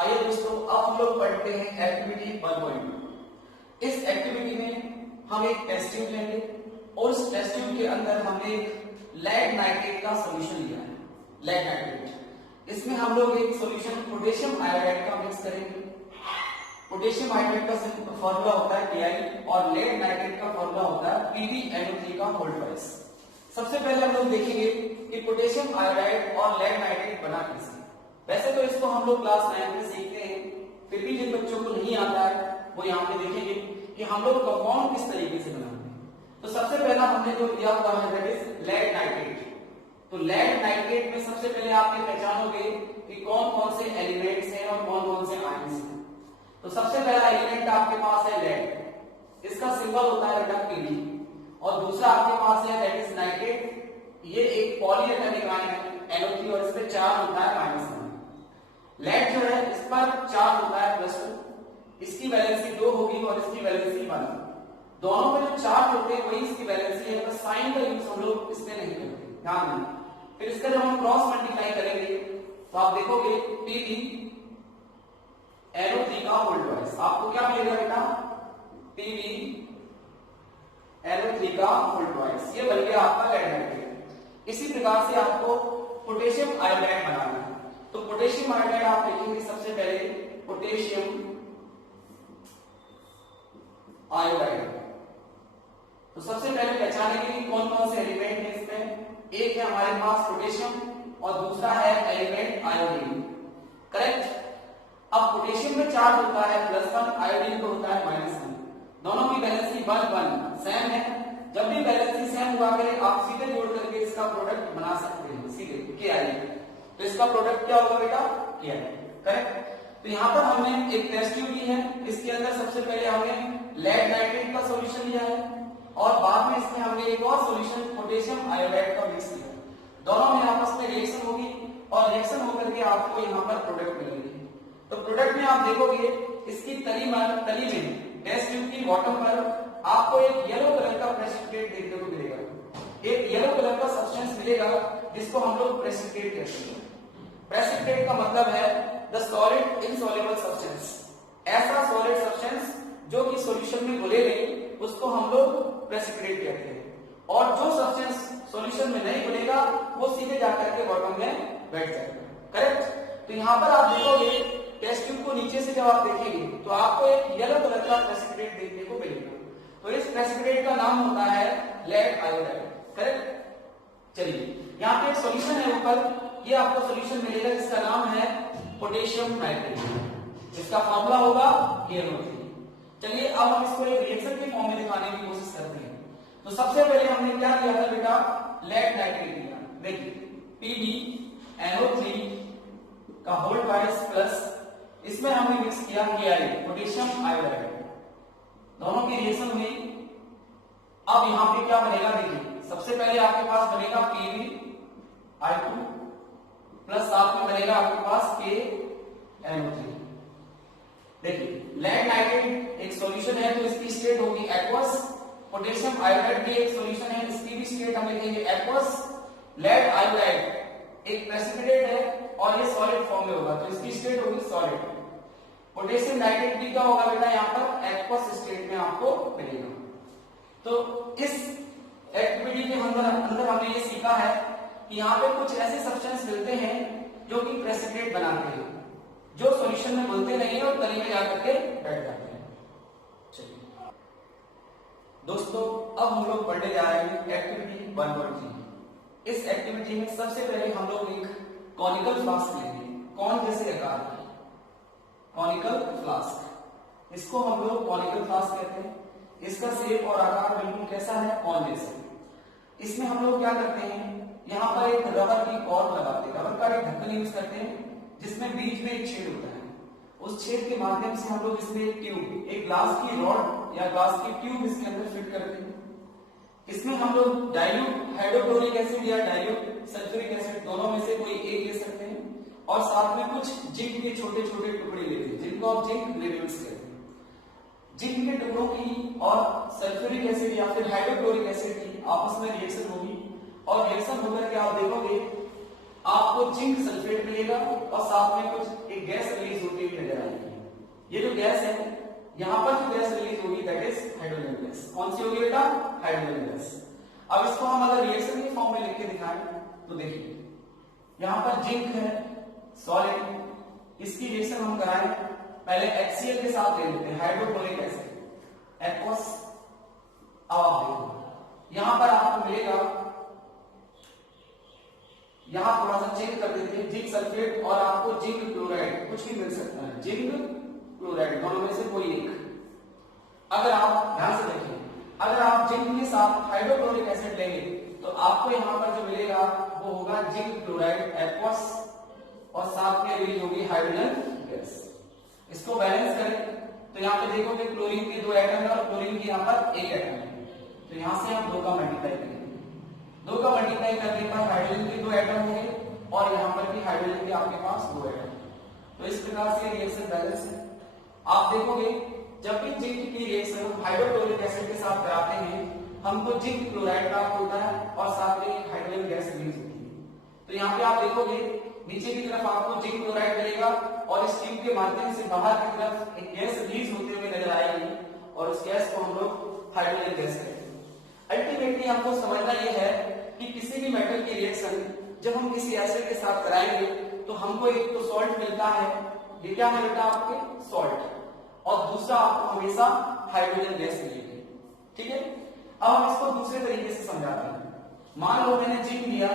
आइए दोस्तों, अब हम लोग पढ़ते हैं एक्टिविटी 1.2। इस एक्टिविटी में हम एक टेस्ट ट्यूब लेंगे और उस टेस्ट ट्यूब के अंदर हमने लेड नाइट्रेट का सॉल्यूशन लिया है। लेड नाइट्रेट, इसमें हम लोग एक सॉल्यूशन पोटेशियम आयोडाइड का मिक्स करेंगे। पोटेशियम आयोडाइड का फॉर्मूला होता है Ki और लेड नाइट्रेट का फॉर्मूला होता है PbNO3 का होल ट्वाइस। सबसे पहले हम लोग देखेंगे कि पोटेशियम आयोडाइड और लेड नाइट्रेट बना कैसे। वैसे तो इसको हम लोग क्लास 9 में सीखते हैं, फिर भी जिन बच्चों को नहीं आता है वो यहाँ पे देखेंगे कि हम लोग कंपाउंड किस तरीके से बनाते हैं। तो सबसे पहला हमने जो लिया हुआ है दैट इज लेड नाइट्रेट। तो लेड नाइट्रेट में सबसे पहले आप ये पहचानोगे कि कौन कौन से एलिमेंट्स हैं और कौन कौन से आयंस हैं। तो सबसे पहला एलिमेंट आपके पास है लेड, इसका सिंबल होता है बेटा Pb, और दूसरा आपके पास है दैट इज नाइट्रेट। ये एक पॉलीएटॉमिक आयन है NO3 और इस पे चार्ज होता है -1। लेड जो है इस पर चार्ज होता है +2, इसकी वैलेंसी 2 होगी और इसकी वैलेंसी 1। दोनों में जो चार्ज होते हैं वही इसकी वैलेंसी है, बस साइन का यूज हम लोग इसमें नहीं करते, ध्यान दें। फिर इसका जब हम क्रॉस मल्टीप्लाई करेंगे तो आप देखोगे PbNO3 का होल ट्वाइस। आपको क्या मिलेगा बेटा? PbNO3 का होल ट्वाइस। ये बन गया आपका लेड नाइट्रेट। इसी प्रकार से आपको पोटेशियम आयोडाइड बनाना है। तो पोटेशियम आयोडाइड आप लिखेंगे सबसे पहले पोटेशियम आयोडाइड। तो सबसे पहले पहचानेंगे कि कौन कौन से एलिमेंट है इसमें। एक है हमारे पास पोटेशियम और दूसरा है एलिमेंट आयोडीन, करेक्ट। अब पोटेशियम में चार्ज होता है +1, आयोडीन को होता है -1। दोनों की वैलेंसी 1 सेम है। जब भी वैलेंसी सेम हुआ करे आप सीधे जोड़ करके इसका प्रोडक्ट बना सकते हैं, सीधे Ki। तो इसका प्रोडक्ट क्या होगा बेटा? Ki, correct. तो यहाँ पर हमने एक टेस्ट ट्यूब ली है, इसके अंदर सबसे पहले हमने लेड नाइट्रेट का सॉल्यूशन लिया है और बाद में इसमें हमने एक और सॉल्यूशन पोटेशियम आयोडाइड का मिक्स किया। दोनों में आपस में रिएक्शन होगी और रिएक्शन होकर के आपको यहाँ पर प्रोडक्ट मिलेगी। तो प्रोडक्ट में आप देखोगे इसकी तली में टेस्ट ट्यूब की बॉटम पर आपको एक येलो कलर का प्रेसिपिटेट देखने को मिलेगा। एक येलो कलर का सब्सटेंस मिलेगा जिसको हम लोग प्रेसिपिटेट कहते हैं। प्रेसिपिटेट का मतलब है द सॉलिड इनसॉल्युबल सब्सटेंस। ऐसा सॉलिड सब्सटेंस जो कि सॉल्यूशन में घुले नहीं, उसको हम लोग प्रेसिपिटेट कहते हैं। और जो सब्सटेंस सॉल्यूशन में नहीं घुलेगा वो सीधे जाकर के बॉटम में बैठ जाएगा, करेक्ट। तो यहाँ पर आप देखोगे टेस्ट ट्यूब को नीचे से जब आप देखेंगे तो आपको एक येलो कलर का प्रेसिपिटेट देखने को मिलेगा। तो इस प्रेसिपिटेट का नाम होता है लेड आयोडाइड, करेक्ट। चलिए यहाँ पे एक सॉल्यूशन है ऊपर, ये आपको सॉल्यूशन मिलेगा जिसका नाम है पोटेशियम नाइट्रेट, जिसका फॉर्मूला होगा KNO3। चलिए अब हम इसको एक रिएक्शन के फॉर्म में दिखाने की कोशिश करते हैं। तो सबसे पहले हमने क्या किया था बेटा? लेड नाइट्रेट लिया। देखिए PbNO3 का होल ट्वाइस प्लस इसमें हमने मिक्स किया Ki, पोटेशियम आयोडाइड। दोनों की रिएक्शन हुई। अब यहाँ पे क्या बनेगा? देखिए सबसे पहले आपके पास बनेगा PbI2 प्लस साथ में बनेगा आपके पास KNO3। देखिए लेड नाइट्रेट एक सॉल्यूशन है तो इसकी स्टेट होगी एक्वस। पोटेशियम आयोडाइड भी एक सॉल्यूशन है, इसकी भी स्टेट हम लिखेंगे एक्वस। लेड आयोडाइड एक प्रेसिपिटेट है और ये सॉलिड फॉर्म में होगा तो इसकी स्टेट होगी सॉलिड। पोटेशियम नाइट्रेट भी क्या होगा बेटा? यहाँ पर एक्वस स्टेट में आपको मिलेगा। तो इस एक्टिविटी के अंदर हमने ये सीखा है कि यहाँ पे कुछ ऐसे सब्सटेंस मिलते हैं जो कि प्रेसिपिटेट बनाते हैं, जो सॉल्यूशन में घुलते नहीं है और तली में जाकर के बैठ जाते हैं। चलिए दोस्तों, अब हम लोग पढ़ने जा रहे हैं एक्टिविटी 1.3। इस एक्टिविटी में सबसे पहले हम लोग एक कॉनिकल फ्लास्क लेंगे, कौन जैसे आकार की कॉनिकल फ्लास्क। इसको हम लोग कॉनिकल फ्लास्क कहते हैं। इसका शेप और आकार बिल्कुल कैसा है? कॉन जैसा। इसमें हम लोग क्या करते हैं, यहाँ पर एक रबर की कॉर्क लगाते हैं, रबर का एक ढक्कन यूज करते हैं जिसमें बीच में एक छेद होता है। उस छेद के माध्यम से हम लोग इसमें एक ट्यूब, एक ग्लास की रॉड या ग्लास की ट्यूब इसके अंदर फिट करते हैं। इसमें हम लोग डाइल्यूट हाइड्रोक्लोरिक एसिड या डाइल्यूट सल्फ्यूरिक एसिड दोनों में से कोई एक ले सकते हैं और साथ में कुछ जिंक के छोटे छोटे टुकड़े लेते हैं जिनको आप जिंक ग्रेन्यूल्स कहते हैं। जिंक के टुकड़ों की और सल्फ्यूरिक एसिड या फिर हाइड्रोक्लोरिक एसिड की आपस में रिएक्शन होगी और रिएक्शन होकर के आप देखोगे आपको जिंक सल्फेट मिलेगा और साथ में कुछ एक गैस रिलीज होती हुई नजर आएगी। ये जो गैस है, यहाँ पर जो गैस रिलीज होगी दैट इज हाइड्रोजन गैस। कौन सी होगी बेटा? Hydrogen gas. अब इसको हम अगर रिएक्शन के फॉर्म में लिख के दिखाएं तो देखिए यहाँ पर जिंक है सॉलिड, इसकी रिएक्शन हम कराएं पहले HCl के साथ ले लेते हैं, हाइड्रोक्लोरिक एसिड एक्वस। अब आप देखो यहां पर आपको मिलेगा, यहां थोड़ा सा चेंज कर देते हैं, जिंक सल्फेट और आपको जिंक क्लोराइड कुछ भी मिल सकता है, जिंक क्लोराइड दोनों में से कोई एक। अगर आप ध्यान से देखें, अगर आप जिंक के साथ हाइड्रोक्लोरिक एसिड लेंगे तो आपको यहां पर जो मिलेगा वो होगा जिंक क्लोराइड एक्वस और साथ में रिलीज होगी हाइड्रोजन गैस। इसको बैलेंस करें तो यहाँ पे देखोगे क्लोरीन के 2 एटम है और क्लोरीन के यहाँ पर 1 एटम है, तो यहाँ से हम 2 का मल्टीप्लाई करेंगे। 2 का मल्टीप्लाई करने पर हाइड्रोजन के 2 एटम होंगे और यहाँ पर भी हाइड्रोजन के आपके पास 2 एटम। तो इस प्रकार से रिएक्शन बैलेंस है। आप देखोगे जब भी जिंक की रिएक्शन हम हाइड्रोक्लोरिक एसिड के साथ कराते हैं हमको जिंक क्लोराइड प्राप्त होता है और साथ में एक हाइड्रोजन गैस रिलीज होती है। तो यहाँ पे आप देखोगे नीचे की तरफ आपको जिंक क्लोराइड मिलेगा और इस ट्यूब के माध्यम से बाहर की तरफ एक गैस रिलीज होते हुए नजर आएगी और उस गैस को हम लोग हाइड्रोजन गैस कहते हैं। अल्टीमेटली हमको समझना यह है कि किसी भी मेटल की रिएक्शन जब हम किसी एसिड के साथ कराएंगे तो हमको एक तो सॉल्ट मिलता है, ये क्या है बेटा आपके सॉल्ट, और दूसरा आपको हमेशा हाइड्रोजन गैस मिलेगी। ठीक है, अब हम इसको दूसरे तरीके से समझाते हैं। मान लो मैंने जिंक लिया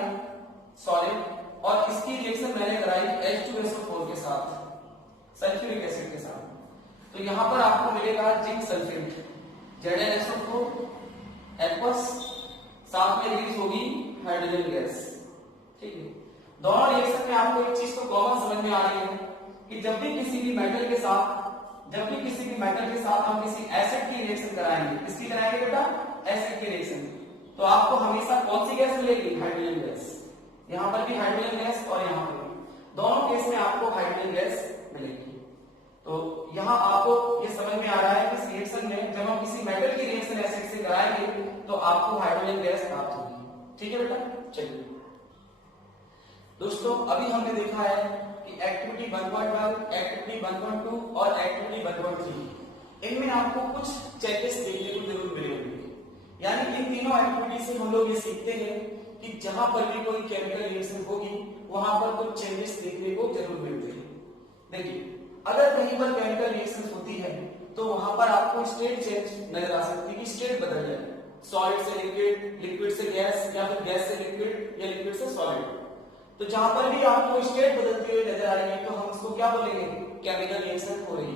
सॉलिड और इसकी रिएक्शन मैंने कराई H2SO4 के साथ, सल्फ्यूरिक एसिड के साथ, तो यहां पर आपको मिलेगा जिंक सल्फेट ZnSO4 एक्वस, साथ में रिलीज होगी हाइड्रोजन गैस। ठीक है, दोनों रिएक्शन में आपको एक चीज तो कॉमन समझ में आ रही है कि जब भी किसी भी मेटल के साथ हम किसी एसिड की रिएक्शन कराएंगे, किसकी कराएंगे बेटा? एसिड की रिएक्शन, तो आपको हमेशा कौन सी गैस मिलेगी? Hydrogen gas. यहाँ पर भी हाइड्रोजन गैस और यहाँ पर दोनों केस में आपको हाइड्रोजन गैस मिलेगी। तो यहाँ आपको ये समझ में आ रहा है कि इस रिएक्शन में जब हम किसी मेटल की रिएक्शन एसिड से कराएंगे तो आपको हाइड्रोजन गैस प्राप्त होगी। ठीक है बेटा, चलिए दोस्तों, अभी हमने देखा है कि एक्टिविटी 1.1, एक्टिविटी 1.2 और एक्टिविटी 1.3 इनमें आपको कुछ चेंजेस देखने को जरूर मिले होंगे। यानी इन तीनों एक्टिविटी से हम लोग ये सीखते हैं कि जहां पर भी कोई केमिकल रिएक्शन होगी वहां पर कुछ चेंजेस देखने को जरूर मिलते हैं। देखिए, अगर कहीं पर केमिकल रिएक्शन होती है तो वहां पर आपको स्टेट चेंज नजर आ सकती है कि स्टेट बदल जाए, सॉलिड से लिक्विड, लिक्विड से गैस या फिर गैस से लिक्विड या लिक्विड से सॉलिड। तो जहां पर भी आपको स्टेट बदलती हुई नजर आ रही है तो हम उसको क्या बोलेंगे? केमिकल रिएक्शन हो रही है।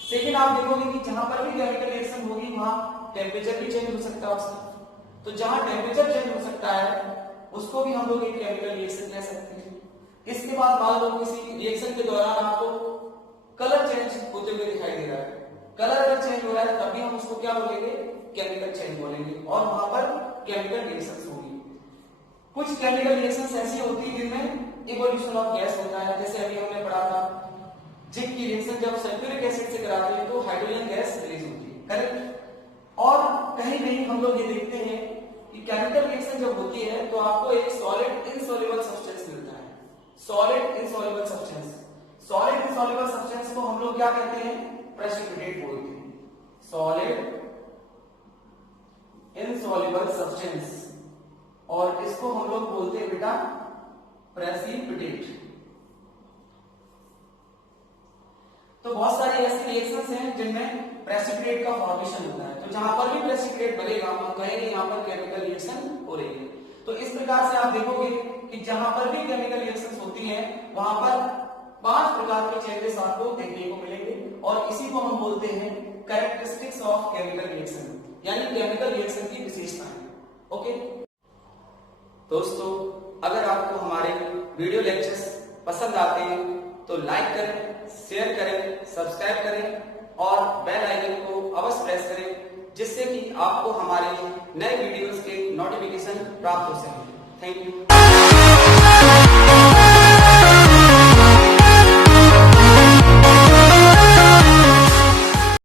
सेकंड, आप देखोगे कि जहां पर भी केमिकल रिएक्शन होगी वहां टेम्परेचर भी चेंज हो सकता है उसका, तो जहां टेम्परेचर चेंज हो सकता है उसको भी हम लोग एक केमिकल रिएक्शन कह सकते हैं। इसके बाद मान लो किसी रिएक्शन के दौरान आपको कलर चेंज होते हुए दिखाई दे रहा है, कलर अगर चेंज हो रहा है तभी हम उसको क्या बोलेंगे? केमिकल चेंज बोलेंगे और वहां पर केमिकल रिएक्शंस होगी। कुछ केमिकल रिएक्शंस ऐसी होती है जिनमें इवोल्यूशन ऑफ गैस होता है, जैसे अभी हमने पढ़ा था जिंक की रिएक्शन जब सल्फ्यूरिक एसिड से कराते हैं तो हाइड्रोजन गैस रिलीज होती है, करेक्ट। और कहीं कहीं हम लोग ये देखते हैं कि केमिकल रिएक्शन जब होती है तो आपको एक सॉलिड इनसॉल्युबल सब्सटेंस मिलता है, solid insoluble substance. Solid insoluble substance को हम लोग क्या कहते हैं? प्रेसिपिटेट बोलते हैं, सॉलिड इनसॉल्युबल सब्सटेंस, और इसको हम लोग बोलते हैं बेटा प्रेसिपिटेट। तो बहुत सारी ऐसी रिएक्शंस हैं जिनमें प्रेसिपिटेट का फॉर्मेशन होता है, तो जहां पर भी प्रेसिपिटेट बनेगा हम कहेंगे यहां पर केमिकल रिएक्शन हो रही है। तो इस प्रकार से आप देखोगे कि जहां पर भी केमिकल रिएक्शंस होती हैं वहां पर 5 प्रकार के चेंजेस आपको देखने को मिलेंगे और इसी को हम बोलते हैं कैरेक्टरिस्टिक्स ऑफ केमिकल रिएक्शन, यानी केमिकल रिएक्शन की विशेषताएं। ओके दोस्तों, अगर आपको हमारे वीडियो लेक्चर्स पसंद आते हैं तो लाइक करें, शेयर करें, सब्सक्राइब करें और बेल आइकन को अवश्य प्रेस करें जिससे कि आपको हमारे नए वीडियोस के नोटिफिकेशन प्राप्त हो सके। Thank you.